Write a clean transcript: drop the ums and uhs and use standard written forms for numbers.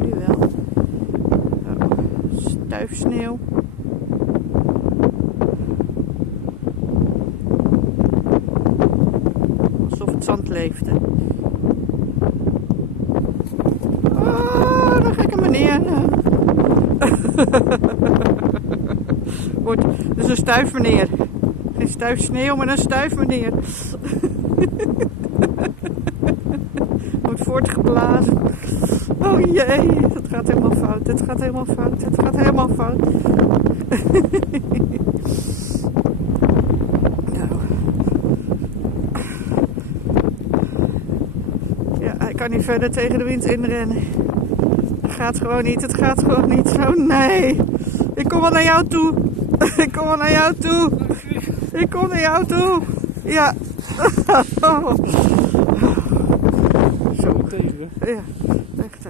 nu wel. Oh, stuifsneeuw. Alsof het zand leefde. Oh, daar ga ik hem neer. Dus een stuifmeneer. Geen stuifsneeuw, maar een stuifmeneer. Wordt voortgeblazen. Oh jee, dat gaat helemaal fout. Het gaat helemaal fout. Het gaat helemaal fout. Nou. Ja, hij kan niet verder tegen de wind inrennen. Het gaat gewoon niet. Het gaat gewoon niet. Oh nee. Ik kom wel naar jou toe. Ik kom wel naar jou toe. Ik kom naar jou toe. Ja. Oh. Zo. Tegen. Ja, echt.